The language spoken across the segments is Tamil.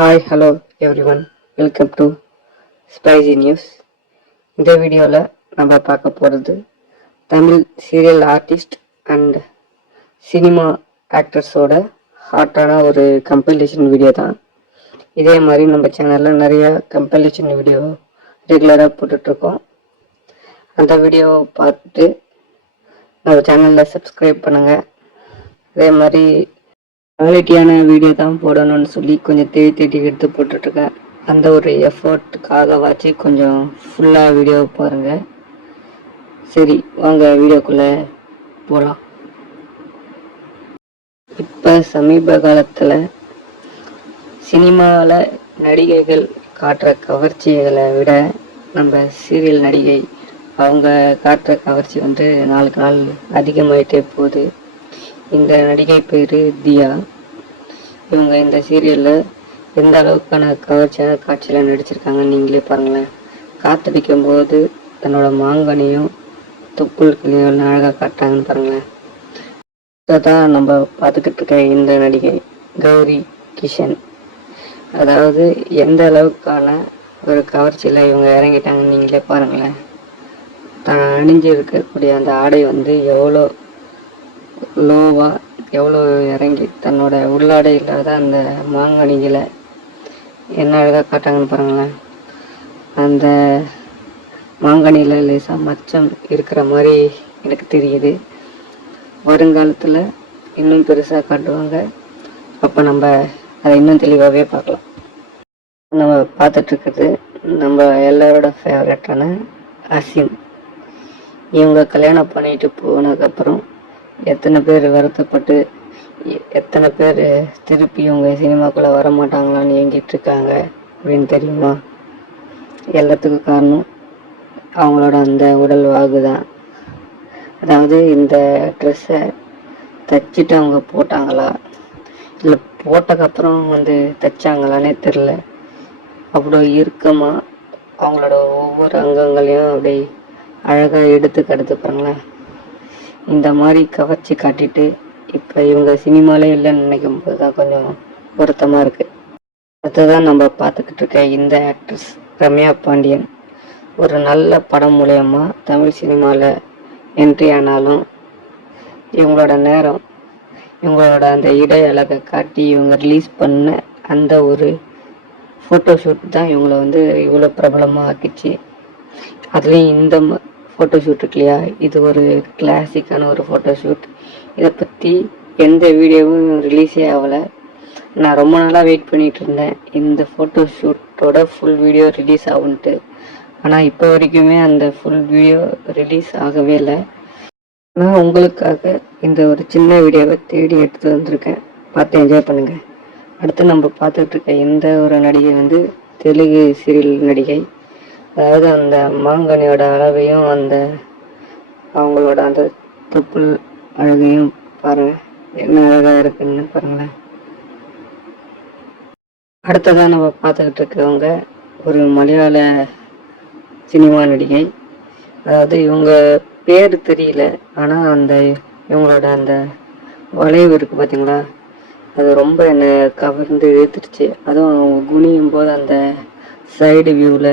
Hi hello everyone, welcome to spicy news. இந்த வீடியோவில் நம்ம பார்க்க போகிறது Tamil serial artist and cinema ஆக்டர்ஸோட ஹாட்டான ஒரு கம்பைலேஷன் வீடியோ தான். இதே மாதிரி நம்ம சேனலில் நிறைய கம்பைலேஷன் வீடியோ ரெகுலராக போட்டுட்ருக்கோம். அந்த வீடியோவை பார்த்துட்டு நம்ம சேனலில் சப்ஸ்கிரைப் பண்ணுங்கள். அதே மாதிரி குவாலிட்டியான வீடியோ தான் போடணும்னு சொல்லி கொஞ்சம் தேடி எடுத்து போட்டுட்ருக்கேன். அந்த ஒரு எஃபர்ட்டுக்காக வாச்சு கொஞ்சம் ஃபுல்லாக வீடியோ பாருங்கள். சரி, வாங்க வீடியோக்குள்ளே போகலாம். இப்போ சமீப காலத்தில் சினிமாவில் நடிகைகள் காட்டுற கவர்ச்சிகளை விட நம்ம சீரியல் நடிகை அவங்க காட்டுற கவர்ச்சி நாளுக்கு நாள் அதிகமாயிட்டே போகுது. இந்த நடிகை பேர் தியா. இவங்க இந்த சீரியலில் எந்த அளவுக்கான கவர்ச்சியான காட்சியில் நடிச்சிருக்காங்கன்னு நீங்களே பாருங்களேன். காத்தடிக்கும் போது தன்னோட மாங்கனியும் தொப்புள்களையும் அழகாக காட்டுறாங்கன்னு பாருங்களேன். இதை தான் நம்ம பார்த்துக்கிட்டு இருக்க இந்த நடிகை கௌரி கிஷன். அதாவது எந்த அளவுக்கான ஒரு கவர்ச்சியில் இவங்க இறங்கிட்டாங்கன்னு நீங்களே பாருங்களேன். தான் அணிஞ்சு இருக்கக்கூடிய அந்த ஆடை எவ்வளோ லோவாக எவ்வளோ இறங்கி தன்னோட உள்ளாடை இல்லாத அந்த மாங்கனிகளை என்ன அழகாக காட்டாங்கன்னு பாருங்களேன். அந்த மாங்கனியில் லேசாக மச்சம் இருக்கிற மாதிரி எனக்கு தெரியுது. வருங்காலத்தில் இன்னும் பெருசாக காட்டுவாங்க. அப்போ நம்ம அதை இன்னும் தெளிவாகவே பார்க்கலாம். நம்ம பார்த்துட்ருக்கிறது நம்ம எல்லாரோட ஃபேவரட்டான அசீம். இவங்க கல்யாணம் பண்ணிட்டு போனதுக்கப்புறம் எத்தனை பேர் வருத்தப்பட்டு எத்தனை பேர் திருப்பி இவங்க சினிமாக்குள்ளே வர மாட்டாங்களான்னு ஏங்கிட்டு இருக்காங்க அப்படின்னு தெரியுமா? எல்லாத்துக்கும் காரணம் அவங்களோட அந்த உடல் வாகு தான். அதாவது இந்த ட்ரெஸ்ஸை தைச்சிட்டு அவங்க போட்டாங்களா இல்லை போட்டதுக்கப்புறம் தைச்சாங்களானே தெரில. அவ்வளோ இறுக்கமாக அவங்களோட ஒவ்வொரு அங்கங்களையும் அப்படியே அழகாக எடுத்து பாருங்களேன். இந்த மாதிரி கவர்ச்சி காட்டிட்டு இப்போ இவங்க சினிமாலே இல்லைன்னு நினைக்கும் போது தான் கொஞ்சம் வருத்தமாக இருக்குது. அதுதான் நம்ம பார்த்துக்கிட்டு இருக்க இந்த ஆக்ட்ரஸ் ரம்யா பாண்டியன். ஒரு நல்ல படம் மூலயமா தமிழ் சினிமாவில் என்ட்ரி ஆனாலும் இவங்களோட நேரம், இவங்களோட அந்த இடை அழகை காட்டி இவங்க ரிலீஸ் பண்ண அந்த ஒரு ஃபோட்டோஷூட் தான் இவங்களை இவ்வளோ பிரபலமாக ஆக்கிச்சு. அதுலேயும் இந்த ஃபோட்டோஷூட் இருக்கு இல்லையா, இது ஒரு கிளாசிக்கான ஒரு ஃபோட்டோஷூட். இதை பற்றி எந்த வீடியோவும் ரிலீஸே ஆகலை. நான் ரொம்ப நாளாக வெயிட் பண்ணிகிட்டு இருந்தேன் இந்த ஃபோட்டோஷூட்டோட ஃபுல் வீடியோ ரிலீஸ் ஆகுன்ட்டு. ஆனால் இப்போ வரைக்குமே அந்த ஃபுல் வீடியோ ரிலீஸ் ஆகவே இல்லை. நான் உங்களுக்காக இந்த ஒரு சின்ன வீடியோவை தேடி எடுத்து வந்திருக்கேன். பார்த்து என்ஜாய் பண்ணுங்கள். அடுத்து நம்ம பார்த்துட்ருக்க இந்த ஒரு நடிகை தெலுங்கு சீரியல் நடிகை. அதாவது அந்த மாங்கனியோட அளவையும் அவங்களோட அந்த தொப்புள் அழகையும் பாருங்கள், என்ன அழகாக இருக்குன்னு பாருங்களேன். அடுத்ததான் நம்ம பார்த்துக்கிட்டு இருக்கிறவங்க ஒரு மலையாள சினிமா நடிகை. அதாவது இவங்க பேர் தெரியல, ஆனால் இவங்களோட அந்த வளைவு இருக்குது பார்த்தீங்களா, அது ரொம்ப என்னை கவர்ந்து இழுத்துருச்சு. அதுவும் அவங்க குனியும் போது அந்த சைடு வியூவில்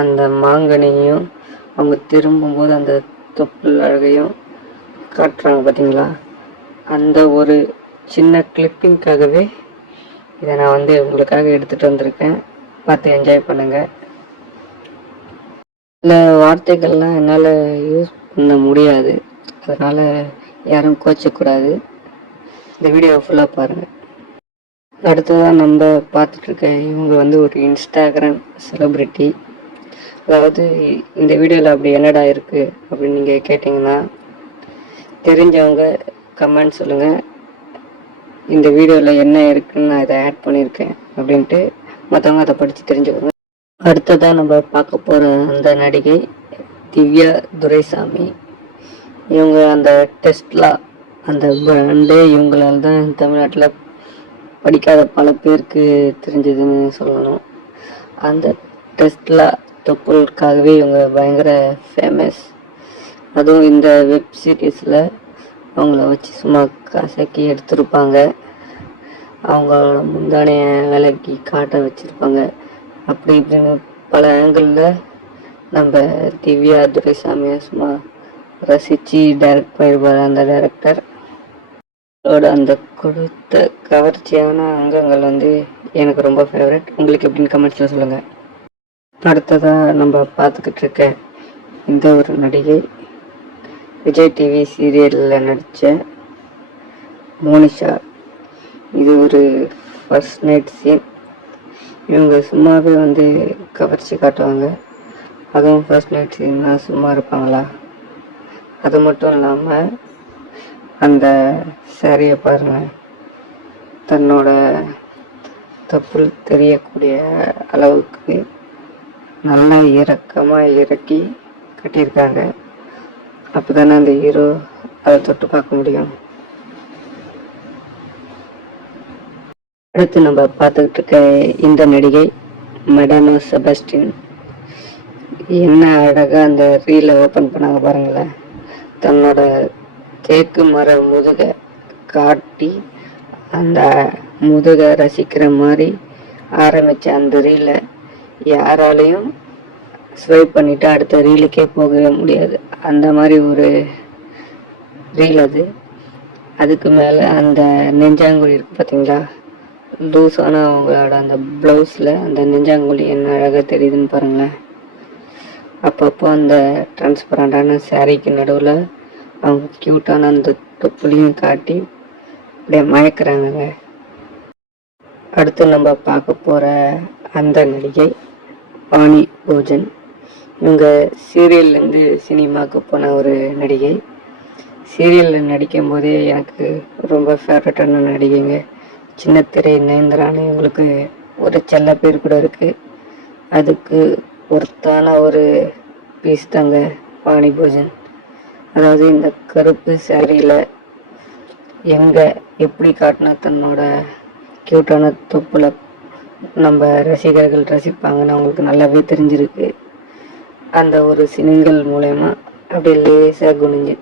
அந்த மாங்கனியும் அவங்க திரும்பும்போது அந்த தொப்புள் அழகையும் காட்டுறாங்க பார்த்தீங்களா. அந்த ஒரு சின்ன கிளிப்பிங்காகவே இதை நான் உங்களுக்காக எடுத்துகிட்டு வந்திருக்கேன். பார்த்து என்ஜாய் பண்ணுங்கள். சில வார்த்தைகள்லாம் என்னால் யூஸ் பண்ண முடியாது, அதனால் யாரும் கோச்சக்கூடாது. இந்த வீடியோவை ஃபுல்லாக பாருங்கள். அடுத்ததான் நம்ம பார்த்துட்ருக்க இவங்க ஒரு இன்ஸ்டாகிராம் செலிப்ரிட்டி. அதாவது இந்த வீடியோவில் அப்படி என்னடா இருக்குது அப்படின்னு நீங்கள் கேட்டிங்கன்னா, தெரிஞ்சவங்க கமெண்ட் சொல்லுங்கள். இந்த வீடியோவில் என்ன இருக்குதுன்னு நான் இதை ஆட் பண்ணியிருக்கேன் அப்படின்ட்டு மற்றவங்க அதை படித்து தெரிஞ்சுக்கோங்க. அடுத்ததான் நம்ம பார்க்க போகிற அந்த நடிகை திவ்யா துரைசாமி. இவங்க அந்த டெஸ்ட்லா அந்த பிராண்டே இவங்களால் தான் தமிழ்நாட்டில் படிக்காத பல பேருக்கு தெரிஞ்சதுன்னு சொல்லணும். அந்த டெஸ்ட்லா தொப்புளுக்காகவே இவங்க பயங்கர ஃபேமஸ். அதுவும் இந்த வெப் சீரிஸில் அவங்கள வச்சு சும்மா கசக்கி எடுத்திருப்பாங்க. அவங்களோட முந்தானைய விலக்கி காட்ட வச்சுருப்பாங்க. அப்படி இப்படின்னு பல ஆங்கிளில் நம்ம திவ்யா துரைசாமியை சும்மா ரசித்து டைரக்ட் பண்ணியிருப்பார் அந்த டைரக்டர். அந்த கொடுத்த கவர்ச்சியான அங்கங்கள் வந்து எனக்கு ரொம்ப ஃபேவரட். உங்களுக்கு எப்படின்னு கமெண்ட்ஸில் சொல்லுங்கள். அடுத்ததாக நம்ம பார்த்துக்கிட்டு இருக்க இந்த ஒரு நடிகை விஜய் டிவி சீரியலில் நடித்த மோனிஷா. இது ஒரு ஃபர்ஸ்ட் நைட் சீன். இவங்க சும்மாவே வந்து கவர்ச்சி காட்டுவாங்க. அதுவும் ஃபர்ஸ்ட் நைட் சீன்னா சும்மா இருப்பாங்களா? அது மட்டும் இல்லாமல் அந்த சாரியை பாருங்கள், தன்னோட தப்பு தெரியக்கூடிய அளவுக்கு நல்லா இறக்கமாக இறக்கி கட்டியிருக்காங்க. அப்போ தானே அந்த ஹீரோ அதை தொட்டு பார்க்க முடியும். அடுத்து நம்ம பார்த்துக்கிட்டு இருக்க இந்த நடிகை மெடானோ செபஸ்டின். என்ன அழகாக அந்த ரீலை ஓப்பன் பண்ணாங்க பாருங்களேன். தன்னோட தேக்கு மர முதுகை காட்டி அந்த முதுகை ரசிக்கிற மாதிரி ஆரம்பித்த அந்த ரீலை யாராலையும் ஸ்வைப் பண்ணிவிட்டு அடுத்த ரீலுக்கே போகவே முடியாது. அந்த மாதிரி ஒரு ரீல் அது. அதுக்கு மேலே அந்த நெஞ்சாங்குழி இருக்குது பார்த்தீங்களா, லூஸான அவங்களோட அந்த ப்ளவுஸில் அந்த நெஞ்சாங்குழி என்ன அழகாக தெரியுதுன்னு பாருங்களேன். அப்பப்போ அந்த டிரான்ஸ்பரண்டான சாரீக்கு நடுவில் அவங்க க்யூட்டான அந்த தொப்புளையும் காட்டி அப்படியே மயக்கிறாங்க. அடுத்து நம்ம பார்க்க போகிற அந்த நடிகை வாணி போஜன். இவங்க சீரியல்லேருந்து சினிமாவுக்கு போன ஒரு நடிகை. சீரியலில் நடிக்கும் போதே எனக்கு ரொம்ப ஃபேவரட்டான நடிகைங்க. சின்ன திரை நயன்தாரான்னு இவங்களுக்கு ஒரு செல்ல பேர் கூட இருக்குது. அதுக்கு ஒருத்தான ஒரு பீஸ் தாங்க வாணி போஜன். அதாவது இந்த கருப்பு சாரியில் எங்கே எப்படி காட்டினா தன்னோட க்யூட்டான தொப்புல நம்ம ரசிகர்கள் ரசிப்பாங்கன்னு அவங்களுக்கு நல்லாவே தெரிஞ்சிருக்கு. அந்த ஒரு சினிங்கள் மூலயமா அப்படியே லேசாக குனிஞ்சு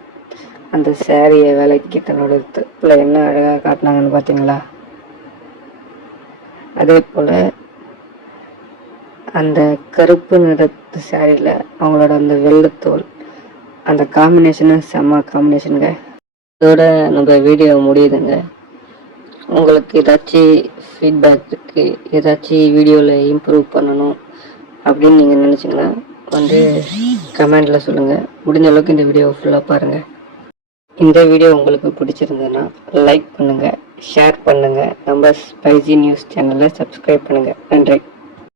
அந்த சாரியை விலைக்கு தன்னோட தொப்புல என்ன அழகாக காட்டினாங்கன்னு பார்த்தீங்களா? அதே போல் அந்த கருப்பு நிறத்து சாரியில் அவங்களோட அந்த வெள்ளைத்தோல் அந்த காம்பினேஷனு செம்ம காம்பினேஷனுங்க. இதோட நம்ம வீடியோ முடியுதுங்க. உங்களுக்கு ஏதாச்சும் ஃபீட்பேக் இருக்குது, ஏதாச்சும் வீடியோவில் இம்ப்ரூவ் பண்ணணும் அப்படின்னு நீங்கள் நினச்சிங்கன்னா வந்து கமெண்டில் சொல்லுங்கள். முடிஞ்ச அளவுக்கு இந்த வீடியோ ஃபுல்லாக பாருங்கள். இந்த வீடியோ உங்களுக்கு பிடிச்சிருந்ததுன்னா லைக் பண்ணுங்கள், ஷேர் பண்ணுங்கள், நம்ம ஸ்பைசி நியூஸ் சேனலை சப்ஸ்கிரைப் பண்ணுங்கள். நன்றி.